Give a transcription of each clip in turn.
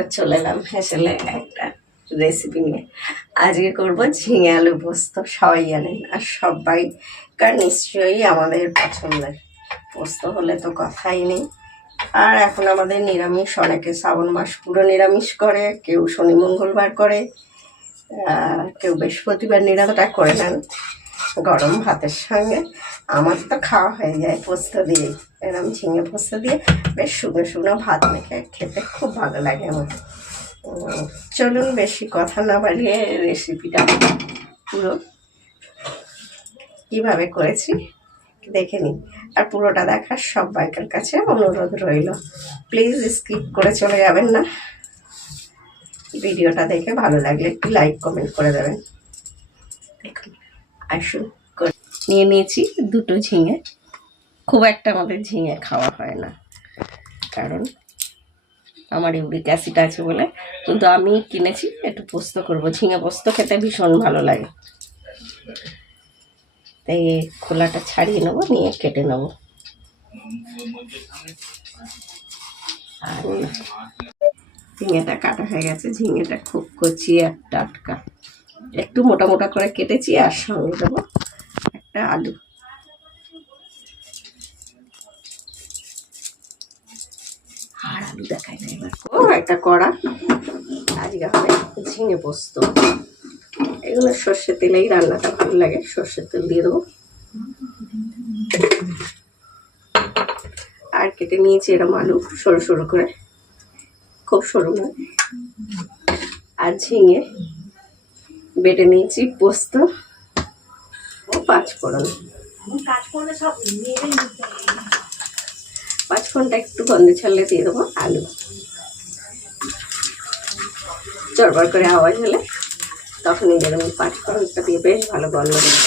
দেখো চলে এলাম হেসেলে একটা রেসিপি নিয়ে। আজকে করব ঝিঙে আলু পোস্ত, সবাই জানেন আর সবাইকার নিশ্চয়ই আমাদের পছন্দের। পোস্ত হলে তো কথাই নেই। আর এখন আমাদের নিরামিষ, অনেকে শ্রাবণ মাস পুরো নিরামিষ করে, কেউ শনি মঙ্গলবার করে কেউ বৃহস্পতিবার নিরামটা করে নেন। গরম ভাতের সঙ্গে আমার তো খাওয়া হয়ে যায় পোস্ত দিয়ে, এরম ঝিঙে পোস্ত দিয়ে। বেশ শুকনো শুকনো ভাত মেখে খেতে খুব ভালো লাগে আমার। চলুন বেশি কথা না বাড়িয়ে রেসিপিটা পুরো কীভাবে করেছি দেখে নিন আর পুরোটা দেখার সবাইকার কাছে অনুরোধ রইল। প্লিজ স্কিপ করে চলে যাবেন না। ভিডিওটা দেখে ভালো লাগলে একটু লাইক কমেন্ট করে দেবেন। দেখুন। করে- নিয়ে নিয়েছি দুটো ঝিঙে। খুব একটা আমাদের ঝিঙে খাওয়া হয় না। কারণ আমার ইউরিক অ্যাসিড আছে বলে। কিন্তু আমি কিনেছি, একটু পোস্ত করব। ঝিঙে পোস্ত খেতে ভীষণ ভালো লাগে। তাই খোলাটা ছাড়িয়ে নেব, নিয়ে কেটে নেব। আর ঝিঙেটা কাটা হয়ে গেছে। ঝিঙেটা খুব কচি আর টাটকা। একটু মোটা মোটা করে কেটেছি আর সঙ্গে দেবো একটা আলু। আর আলু দেখাই না এবার। ও, একটা কড়া। আজকে হবে ঝিঙে পোস্ত। এগুলো সর্ষের তেলেই রান্নাটা ভালো লাগে, সর্ষের তেল দিয়ে দেবো। আর কেটে নিয়েছি এরকম আলু সরু সরু করে। খুব সরু নয় আর ঝিঙে বেটে নিয়েছি, পোস্ত ও পাঁচ ফোড়ন পাঁচ ফোড়নটা একটু গন্ধে ছাড়লে দিয়ে দেবো, আলু। চড়বড় করে আওয়াজ হলে তখনই যেরকম পাঁচ ফোড়নটা দিয়ে বেশ ভালো গন্ধ দেবে।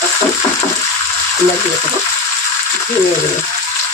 তখন আমরা দিয়ে দেবো ঝিঙেগুলো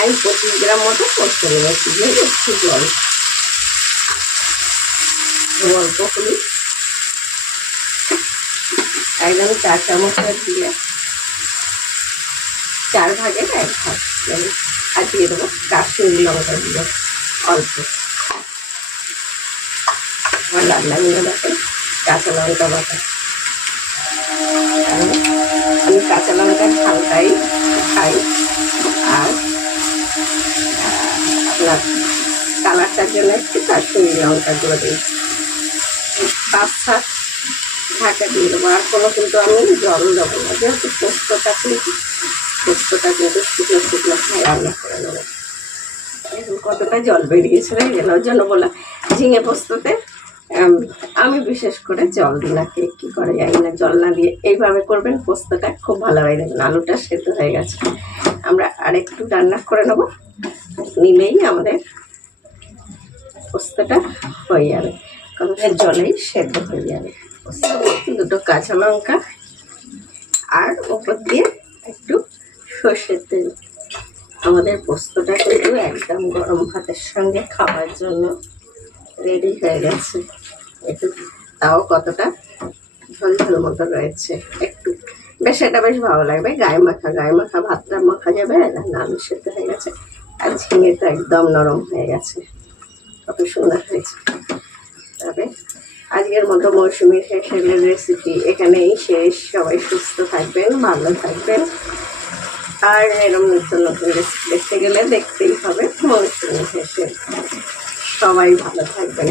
আমি পঁচিশ গ্রাম মতো পোস্ত নিয়েছি দিয়ে একটু জল। অল্প হলুদ একদম চার চামচ দিয়ে চার ভাগের এক ভাগ। আর দিয়ে দেবো। কাশ্মীরি লঙ্কা দিয়ে অল্প। আমার রান্না নিয়ে দেখেন কাঁচা লঙ্কা বাটা। আমি কাঁচা লঙ্কা ঝালটাই খাই। আর আপনার কালারটার জন্য একটু কাশ্মীরি লঙ্কা গুঁড়ো দিই। পাঁচ সাত ঢাকা দিয়ে দেবো, আর কোনো কিন্তু আমি জল দেবো না। যেহেতু পোস্তটা কিন্তু পোস্তটা কিন্তু শুকনো শুকনো খাই রান্না করে নেব। এখন কতটা জল বেরিয়েছে হয়ে গেল জন্য বললাম, ঝিঙে পোস্ততে আমি বিশেষ করে জল দিই না কে কী করে জানি না, জল না দিয়ে এইভাবে করবেন, পোস্তটা খুব ভালো হয়। দেখবেন আলুটা সেদ্ধ হয়ে গেছে। আমরা আরেকটু রান্না করে নেব। নিলেই আমাদের পোস্তটা হয়ে যাবে। কারণ জলেই সেদ্ধ হয়ে যাবে। দুটো কাঁচা লঙ্কা আর ওপর দিয়ে একটু সর্ষের তেল। আমাদের পোস্তটা কিন্তু একদম গরম ভাতের সঙ্গে খাওয়ার জন্য রেডি হয়ে গেছে। একটু তাও কতটা ঝোল ঝোল মতো রয়েছে। একটু বেশ বেশ ভালো লাগবে গায়ে মাখা গায়ে মাখা, ভাতটা মাখা যাবে? আলু সেদ্ধ হয়ে গেছে। আর ঝিঙে তো একদম নরম হয়ে গেছে। কত সুন্দর হয়েছে। তবে আজকের মতো মৌসুমি হেসেলের রেসিপি এখানেই শেষ। সবাই সুস্থ থাকবেন, ভালো থাকবেন। আর এরকম নতুন নতুন রেসিপি দেখতে গেলে দেখতেই হবে মৌসুমি হেসেল সবাই ভালো থাকবেন।